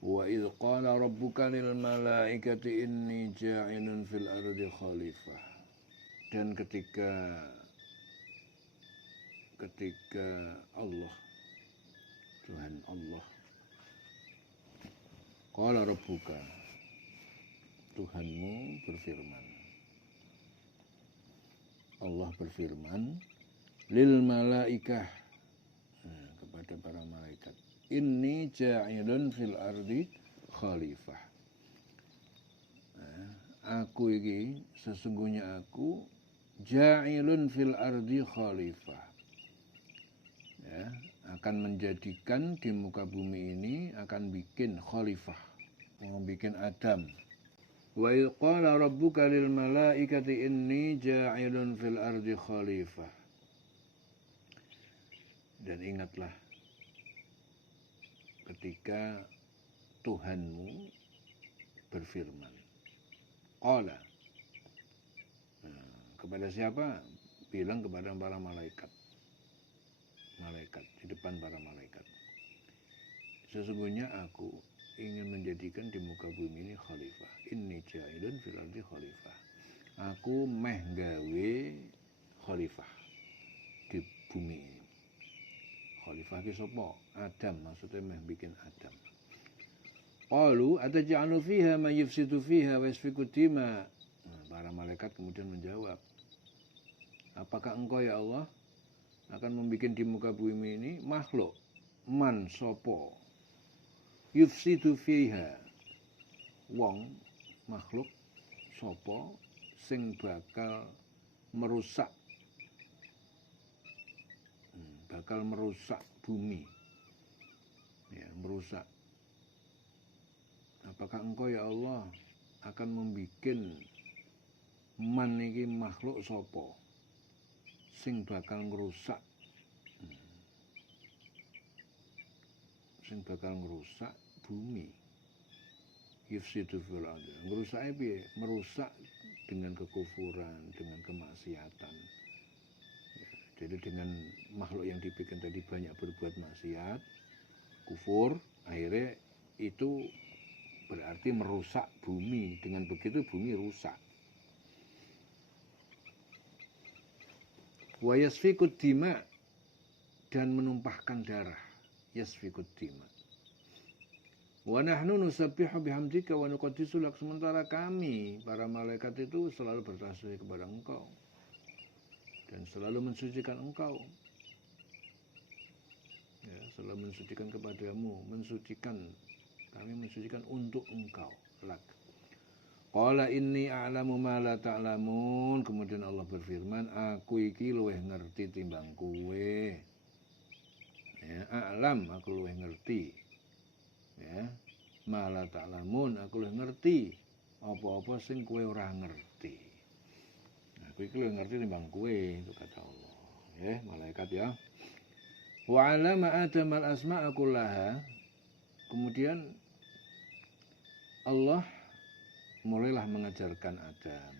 Wa idh qala rabbuka lil malaikati inni ja'ilun fil ardi khalifah. Dan ketika Allah, Tuhan Allah, qala rabbuka, Tuhanmu berfirman, Allah berfirman, lil malaikah, kepada para malaikat, inni ja'ilun fil ardi khalifah. Aku ini, sesungguhnya aku ja'ilun fil ardi khalifah, ya, akan menjadikan di muka bumi ini, akan bikin khalifah, mau bikin Adam. Wa idh qala rabbuka lil malaikati inni ja'ilun fil ardi khalifah. Dan ingatlah ketika Tuhanmu berfirman. Qala, kepada siapa? Bilang kepada para malaikat. Malaikat, di depan para malaikat. Sesungguhnya aku ingin menjadikan di muka bumi ini khalifah. Inni ja'ilun fil ardi khalifah. Aku meh gawe khalifah di bumi ini. Khalifah ki sapa? Adam, maksudnya meh bikin Adam. Qalu ataj'alu fiha ma yufsidu fiha wa yasfiku dima. Para malaikat kemudian menjawab, apakah engkau ya Allah akan membuat di muka bumi ini makhluk man sopo yufsidu fiha, wong makhluk sopo sing bakal merusak bumi, ya, merusak. Apakah engkau ya Allah akan membuat man iki makhluk sopo sing bakal ngerusak, bumi. Yufsidu fil ardi. Ngerusake piye? Merusak dengan kekufuran, dengan kemaksiatan. Ya, jadi dengan makhluk yang dibikin tadi banyak berbuat maksiat, kufur, akhirnya itu berarti merusak bumi. Dengan begitu bumi rusak. Wa yasfikud dima, dan menumpahkan darah. Yasfikud dima. Wa nahnu nusabbihu bihamdika wa nuqaddisu lak, sementara kami para malaikat itu selalu bertasbih kepada engkau dan selalu mensucikan engkau, ya, selalu mensucikan kepadamu, kami mensucikan untuk engkau. Lak. Qala inni a'lamu ma la ta'lamun. Kemudian Allah berfirman, aku iki luweh ngerti timbang kowe. Ya, a'lam, aku luweh ngerti. Ya, ma la ta'lamun, aku luweh ngerti apa-apa sing kowe ora ngerti. Aku iki luweh ngerti timbang kowe, itu kata Allah. Ya, malaikat ya. Wa 'allama Adam al-asma'a kullaha. Kemudian Allah mulailah mengajarkan Adam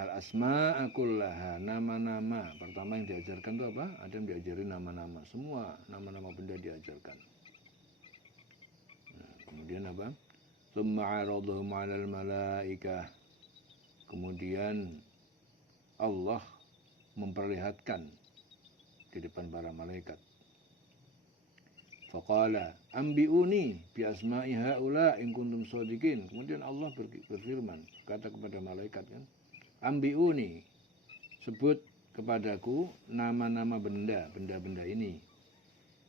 al-asma'a kullaha, nama-nama. Pertama yang diajarkan itu apa? Adam diajarin nama-nama, semua nama-nama benda diajarkan. Nah, kemudian apa? Tsumma 'aradahum 'alal malaikah. Kemudian Allah memperlihatkan di depan para malaikat. Faqala ambiuni bi asma'i haula in kuntum shadiqin. Kemudian Allah berfirman, kata kepada malaikat kan, ambiuni, sebut kepadaku nama-nama benda-benda ini.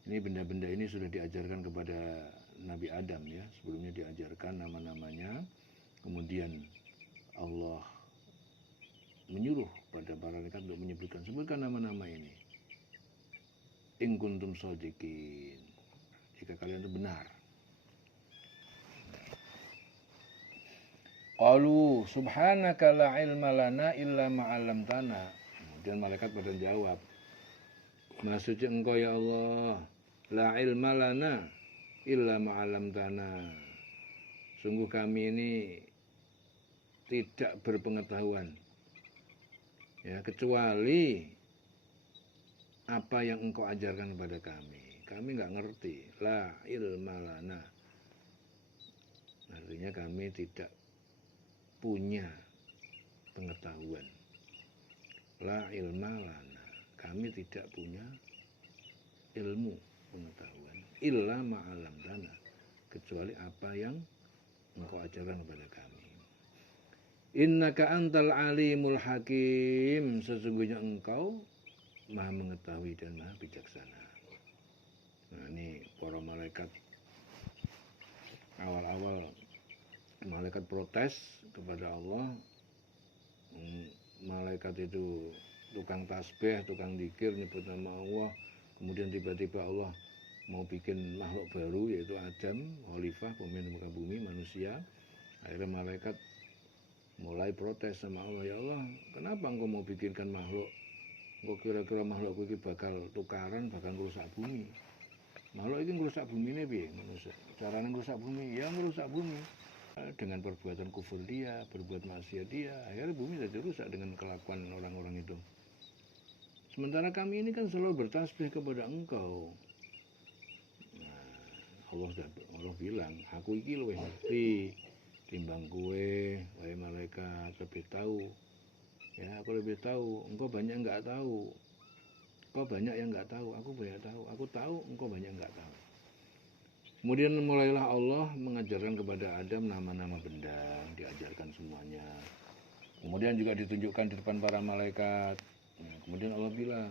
Ini benda-benda ini sudah diajarkan kepada Nabi Adam ya, sebelumnya diajarkan nama-namanya. Kemudian Allah menyuruh pada para malaikat untuk menyebutkan, sebutkan nama-nama ini. In kuntum shadiqin, jika kalian itu benar. Qalu subhanaka la ilma lana illa ma 'allamtana. Kemudian malaikat pada jawab, Maha suci engkau ya Allah, la ilma lana illa ma 'allamtana. Sungguh kami ini tidak berpengetahuan, ya, kecuali apa yang engkau ajarkan kepada kami. kami nggak ngerti. La ilma lana, artinya kami tidak punya pengetahuan. La ilma lana, kami tidak punya ilmu pengetahuan. Illa ma'alam lana, kecuali apa yang engkau ajarkan kepada kami. Innaka antal alimul hakim, sesungguhnya engkau maha mengetahui dan maha bijaksana. Nah, ini para malaikat awal-awal malaikat protes kepada Allah. Malaikat itu tukang tasbih, tukang zikir, nyebut nama Allah. Kemudian tiba-tiba Allah mau bikin makhluk baru, yaitu Adam, khalifah, pemimpin muka bumi, manusia. Akhirnya malaikat mulai protes sama Allah, ya Allah, kenapa engkau mau bikinkan makhluk? Engkau kira-kira makhluk ini bakal tukaran, bakal merusak bumi. Makhluk ini merusak bumi ini, piye? Caranya merusak bumi, ya merusak bumi. Dengan perbuatan kufur dia, berbuat maksiat dia, akhirnya bumi jadi rusak dengan kelakuan orang-orang itu. Sementara kami ini kan selalu bertasbih kepada engkau. Nah, Allah bilang, aku iki luwih ngerti timbang kue, wahai malaikat, lebih tahu. Ya, aku lebih tahu. Engkau banyak enggak tahu. Kau banyak yang enggak tahu. Aku banyak tahu. Aku tahu, engkau banyak enggak tahu. Kemudian mulailah Allah mengajarkan kepada Adam nama-nama benda, diajarkan semuanya. Kemudian juga ditunjukkan di depan para malaikat. Nah, kemudian Allah bilang,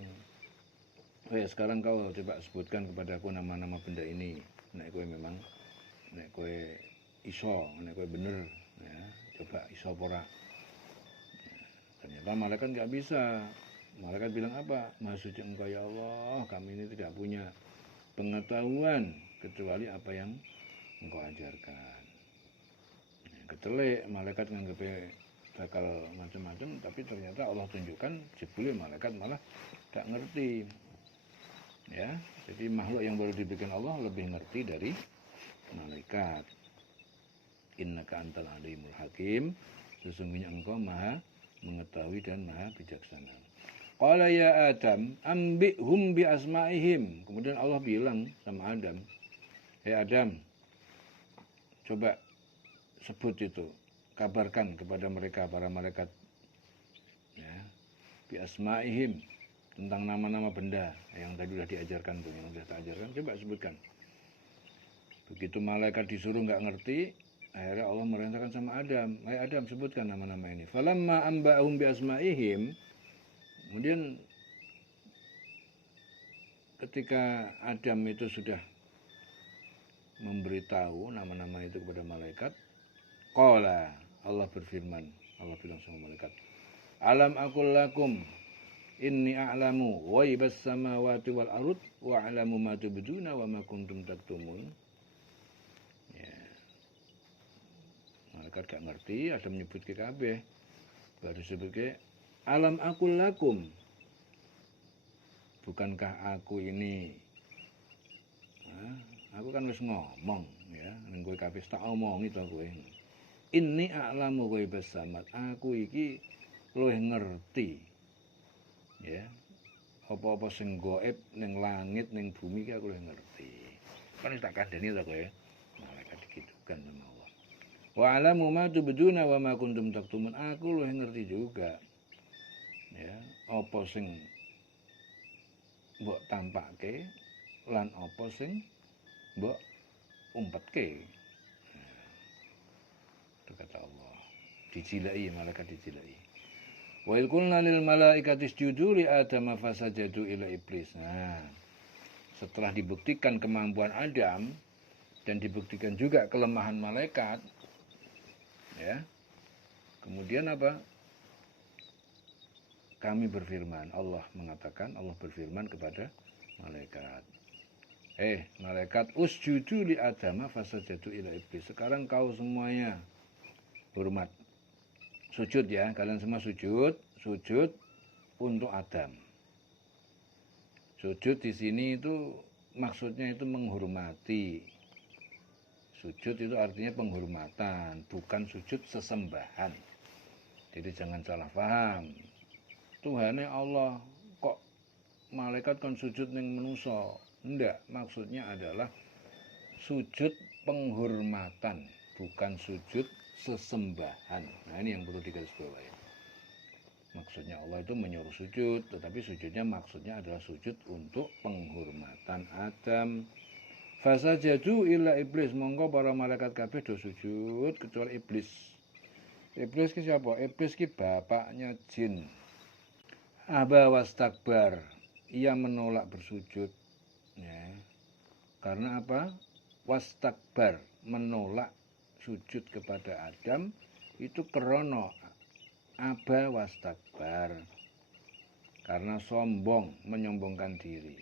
sekarang kau coba sebutkan kepadaku nama-nama benda ini. Nek kowe memang, nek kowe iso, nek kowe bener, ya, coba iso pora. Ternyata malaikat nggak bisa. Malaikat bilang apa? Maha suci engkau ya Allah, kami ini tidak punya pengetahuan kecuali apa yang engkau ajarkan. Ketelik, malaikat nganggepnya bakal macam-macam, tapi ternyata Allah tunjukkan jebule malaikat malah gak ngerti. Ya, jadi makhluk yang baru dibikin Allah lebih ngerti dari malaikat. Innaka antal alimul hakim, sesungguhnya engkau maha mengetahui dan maha bijaksana. Qala ya Adam, ambihum bi asma'ihim. Kemudian Allah bilang sama Adam, hei Adam, coba sebut itu, kabarkan kepada mereka, para malaikat, ya, bi asma'ihim, tentang nama-nama benda yang tadi sudah diajarkan tuh, yang sudah tak ajarkan, coba sebutkan. Begitu malaikat disuruh nggak ngerti, akhirnya Allah merintahkan sama Adam, hai Adam, sebutkan nama-nama ini. Falamma amba'hum bi asma'ihim, kemudian ketika Adam itu sudah memberitahu nama-nama itu kepada malaikat, qala, Allah berfirman, Allah bilang sama malaikat, alam aqul lakum inni a'lamu ghaibas samawati wal ardh wa a'lamu ma tubduna wa ma kuntum taktumun. Ya. Malaikat gak ngerti, ada menyebut ke kabeh. Baru sebut ke alam aqul lakum. Bukankah aku ini, aku kan wis ngomong, ya, ning kowe kabeh tak omongi to kowe. Inni a'lamu ghaibas samawati, aku iki luwih ngerti, ya, apa-apa sing gaib ning langit ning bumi iki aku luwih ngerti. Kan wis tak kandhani to kowe. Malaikat digitukan sama Allah. Wa alamu ma tubduna wa ma kuntum taktumun, aku luwih ngerti juga, ya, apa sing mbok tampake lan apa sing mbok umpetke. Itu kata Allah. Dijilai, malaikat dijilai. Wa il qulna lil malaikati isjudu li Adam fasajadu ila iblis. Nah, setelah dibuktikan kemampuan Adam dan dibuktikan juga kelemahan malaikat, ya. Kemudian apa? Kami berfirman, Allah mengatakan, Allah berfirman kepada malaikat, malaikat, usjudu li Adam fasajadu ila iblis. Sekarang kau semuanya hormat, sujud, ya, kalian semua sujud untuk Adam. Sujud di sini itu maksudnya itu menghormati. Sujud itu artinya penghormatan, bukan sujud sesembahan. Jadi jangan salah paham. Tuhannya Allah, kok malaikat kan sujud ning manusa, Enggak, maksudnya adalah sujud penghormatan, bukan sujud sesembahan. Nah, ini yang perlu digarisbawahi. Maksudnya Allah itu menyuruh sujud, tetapi sujudnya maksudnya adalah sujud untuk penghormatan Adam. Fasajadu illa iblis, monggo para malaikat kabeh do sujud kecuali iblis. Iblis ki siapa? Iblis ki bapaknya jin. Aba wastakbar, ia menolak bersujud. Ya. Karena apa? Wastakbar, menolak sujud kepada Adam itu krono aba wastakbar, karena sombong, menyombongkan diri.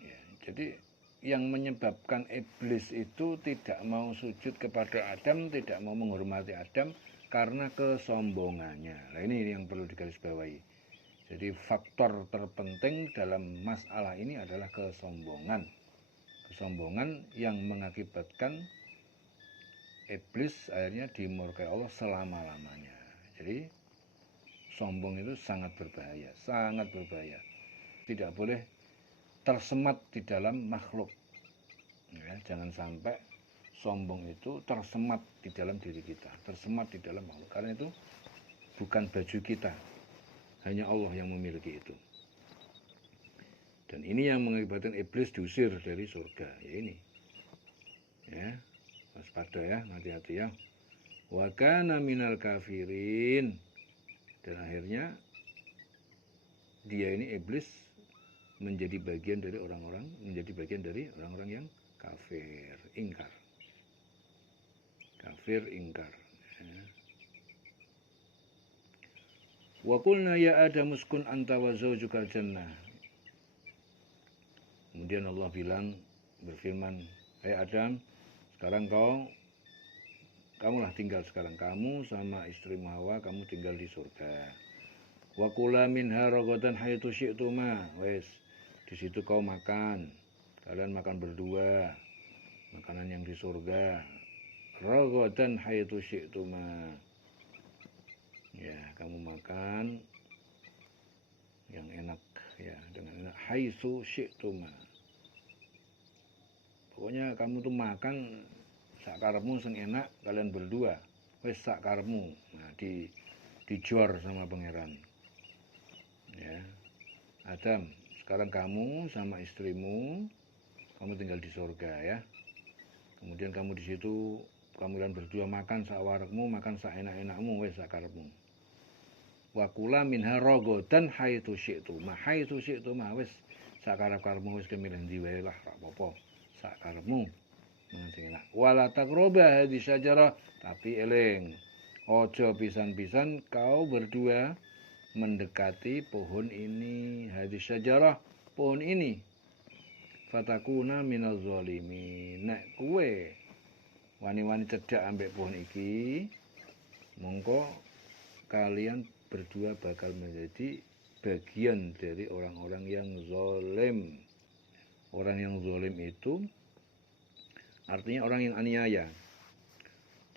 Ya, jadi yang menyebabkan iblis itu tidak mau sujud kepada Adam, tidak mau menghormati Adam karena kesombongannya. Nah, ini yang perlu digarisbawahi. Jadi faktor terpenting dalam masalah ini adalah kesombongan. Kesombongan yang mengakibatkan iblis akhirnya dimurkai Allah selama-lamanya. Jadi sombong itu sangat berbahaya, sangat berbahaya. Tidak boleh tersemat di dalam makhluk. Ya, jangan sampai sombong itu tersemat di dalam diri kita, tersemat di dalam makhluk. Karena itu bukan baju kita. Hanya Allah yang memiliki itu. Dan ini yang mengakibatkan iblis diusir dari surga. Ya ini. Ya, waspada ya, hati-hati ya. Wa kana minal kafirin. Dan akhirnya dia ini iblis menjadi bagian dari orang-orang yang kafir, ingkar. Kafir, ingkar. Ya. Wa qulna ya Adam uskun anta wa zawjukal jannah. Kemudian Allah berfirman, hai Adam, sekarang kamulah tinggal sekarang, kamu sama istrimu Hawa, kamu tinggal di surga. Wa kula minha ragadan haitsu syi'tuma. Wes, di situ kau makan. Kalian makan berdua. Makanan yang di surga. Ragadan haitsu syi'tuma. Ya, kamu makan yang enak ya, dengan enak haitsu syi'tuma. Pokoknya kamu tuh makan sak karepmu sing enak, kalian berdua. Wis sak karepmu. Nah, dijor sama pangeran. Ya. Adam, sekarang kamu sama istrimu, kamu tinggal di surga ya. Kemudian kamu di situ, kalian berdua makan sak warekmu, makan sak enak-enakmu, wis sak karepmu. Wa kula minha ragadan haitsu syi'tuma. Haitsu syi'tuma, wis sak karep-karepmu, wis kemilih ndi wae lah, ora apa-apa. Sak karepmu. Mangan enak. Wala taqraba hadhihi syajarah, tapi eling. Ojo pisan-pisan kau berdua mendekati pohon ini, hadhihi syajarah, pohon ini. Fatakuna minaz zalimin. Nek kowe wani-wani cedhak ambek pohon iki, mongko kalian berdua bakal menjadi bagian dari orang-orang yang zalim. Orang yang zalim itu artinya orang yang aniaya.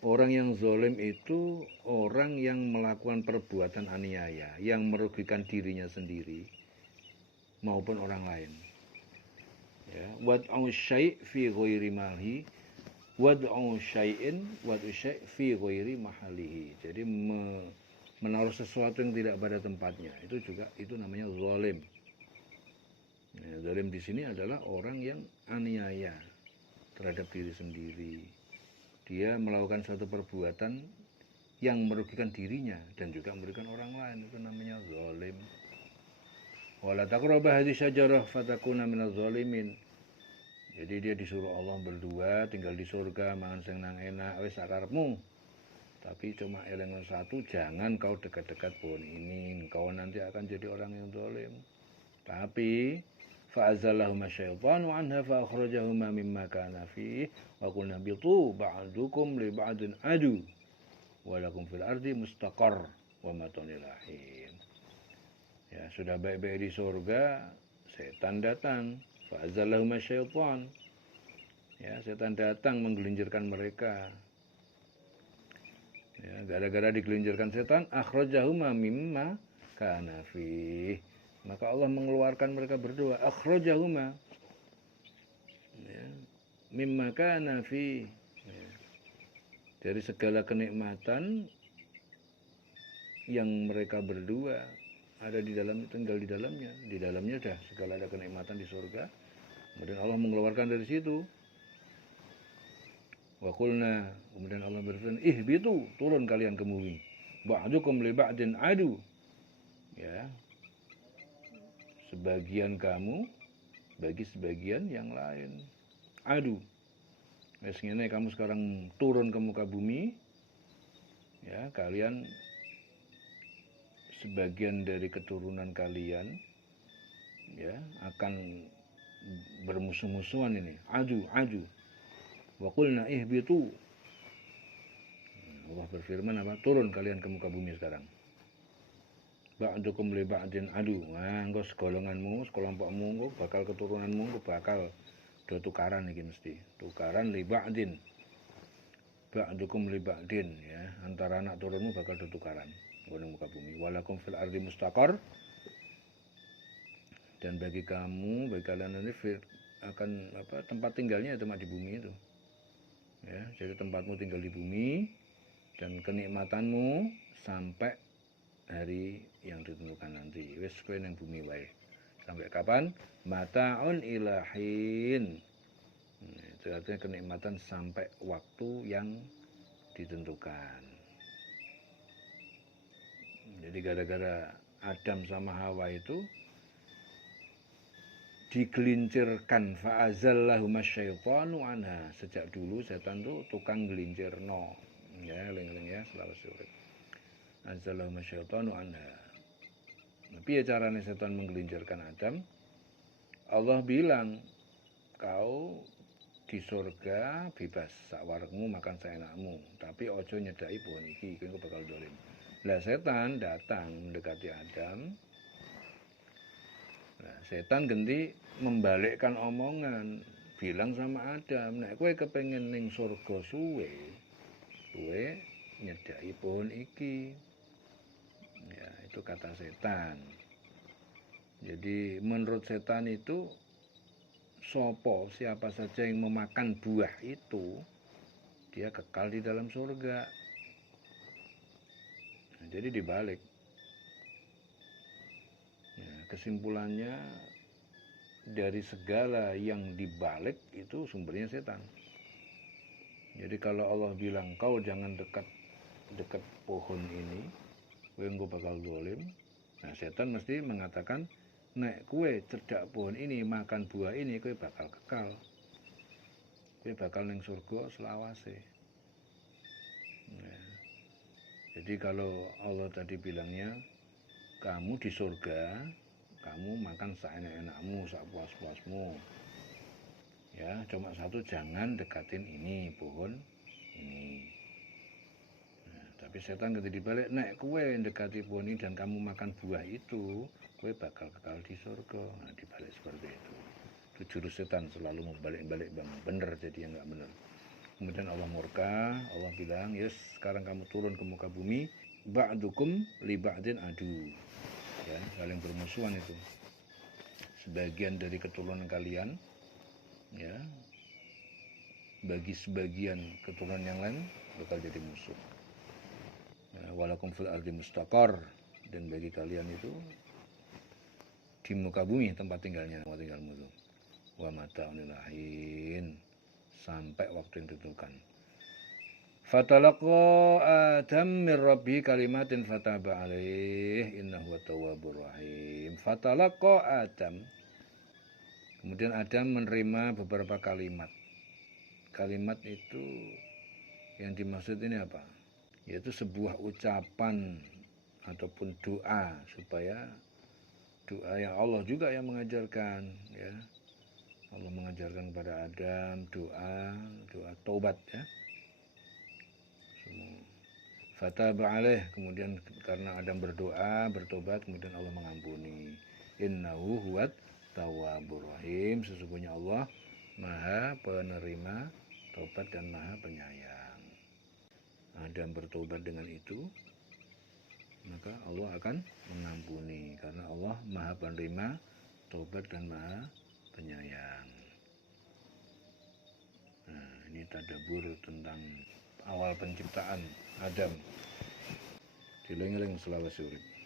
Orang yang zalim itu orang yang melakukan perbuatan aniaya, yang merugikan dirinya sendiri maupun orang lain. Ya, wad'u syai' fi ghairi malhi, wad'u syai'in wad'u syai' fi ghairi mahalihi. Jadi menaruh sesuatu yang tidak pada tempatnya, itu namanya zalim. Ya, zalim di sini adalah orang yang aniaya terhadap diri sendiri. Dia melakukan suatu perbuatan yang merugikan dirinya dan juga merugikan orang lain, itu namanya zalim. Wala taqrabu hadhihi syajarah fatakuna minaz zalimin. Jadi dia disuruh Allah berdua tinggal di surga, mangan sing nang enak wis sak karepmu. Tapi cuma eling satu, jangan kau dekat-dekat pohon ini, kau nanti akan jadi orang yang zalim. Tapi fa'azallahuma syaitanu anha fa'akhrajahuma mimma kana fihi wa qulna bitu ba'dukum li ba'din adu wa lakum fil ardi mustaqarr wa mata'un ilahin. Ya, sudah baik-baik di surga, setan datang. Fa'azallahuma syaitan. Ya, setan datang menggelincirkan mereka. Ya, gara-gara digelincirkan setan, akhrajahuma mimma kana fihi. Maka Allah mengeluarkan mereka berdua, akhrajahuma, ya, mimma kana fi, ya, dari segala kenikmatan yang mereka berdua ada di dalam, tinggal di dalamnya. Di dalamnya dah segala ada kenikmatan di surga. Kemudian Allah mengeluarkan dari situ. Wa qulna, kemudian Allah berfirman, ihbitu, turun kalian ke bumi. Ba'dukum li ba'din adu. Ya. Sebagian kamu bagi sebagian yang lain. Adu. Wes ngene, kamu sekarang turun ke muka bumi. Ya, kalian sebagian dari keturunan kalian ya akan bermusuh-musuhan ini. Adu. Wa qulna ihbitu. Allah berfirman apa? Turun kalian ke muka bumi sekarang. Ba'dukum li ba'din adu. Nah, engko segolonganmu, sekelompokmu, engko bakal keturunanmu, engko bakal do tukaran iki mesti. Tukaran li ba'din. Ba'dukum li ba'din ya, antara anak turunmu bakal do tukaran di muka bumi. Walakum fil ardi mustaqar. Dan bagi kamu, bagi kalian ini akan apa? Tempat tinggalnya itu di bumi itu. Ya, jadi tempatmu tinggal di bumi dan kenikmatanmu sampai hari yang ditentukan nanti. Wis kowe nang bumi wae. Sampai kapan? Mata'un ilahin. Itu artinya kenikmatan sampai waktu yang ditentukan. Jadi gara-gara Adam sama Hawa itu digelincirkan, fa'azallahuma syaitanu anha. Sejak dulu setan tuh tukang gelincirno, ya, eling-eling ya, selalu sulit. Azallahuma syaitanu anha. Tapi ya caranya setan menggelincirkan Adam. Allah bilang, kau di surga bebas, sakwarekmu makan seenakmu, tapi ojo nyedai pohon iki, kau bakal dolim. Lah setan datang mendekati Adam. Nah, setan ganti membalikkan omongan, bilang sama Adam, nek kowe kepengen ning surga suwe, kowe nyedai pohon iki. Ya, itu kata setan. Jadi menurut setan itu siapa saja yang memakan buah itu, dia kekal di dalam surga. Nah, jadi dibalik. Ya, kesimpulannya dari segala yang dibalik itu sumbernya setan. Jadi kalau Allah bilang kau jangan dekat pohon ini, kowe engko bakal zalim. Nah, setan mesti mengatakan nek kowe cedak pohon ini, makan buah ini, kowe bakal kekal. Kowe bakal ning surga selawase. Nah, jadi kalau Allah tadi bilangnya kamu di surga, kamu makan seenak-enakmu, sepuas-puasmu. Ya, cuma satu, jangan dekatin ini pohon ini. Nah, tapi setan ketika dibalik, nek kowe dekati pohon ini dan kamu makan buah itu, kowe bakal kekal di surga. Nah, dibalik seperti itu. Itu jurus setan, selalu membalik-balik bang, bener jadi yang nggak bener. Kemudian Allah murka, Allah bilang, yes, sekarang kamu turun ke muka bumi, ba'dukum li ba'din adu. Ya, saling bermusuhan itu. Sebagian dari keturunan kalian, ya, bagi sebagian keturunan yang lain bakal jadi musuh. Ya, walakum fil ardi mustaqar, dan bagi kalian itu di muka bumi tempat tinggalmu itu. Wa mata'un ilahin, sampai waktu yang ditentukan. Fatalaqa Adam min rabbi kalimatin fataba alaih innahu tawwabur rahim. Fatalaqa Adam. Kemudian Adam menerima beberapa kalimat. Kalimat itu yang dimaksud ini apa? Yaitu sebuah ucapan ataupun doa, supaya doa yang Allah juga yang mengajarkan, ya. Allah mengajarkan kepada Adam doa taubat, ya. Fataba alaih, kemudian karena Adam berdoa, bertobat, kemudian Allah mengampuni. Innahu huwat tawwabur rahim, sesungguhnya Allah Maha penerima tobat dan Maha penyayang. Adam bertobat dengan itu, maka Allah akan mengampuni, karena Allah Maha Penerima taubat dan Maha Penyayang. Nah, ini tadabbur tentang awal penciptaan Adam. Dieling-eling selawase urip.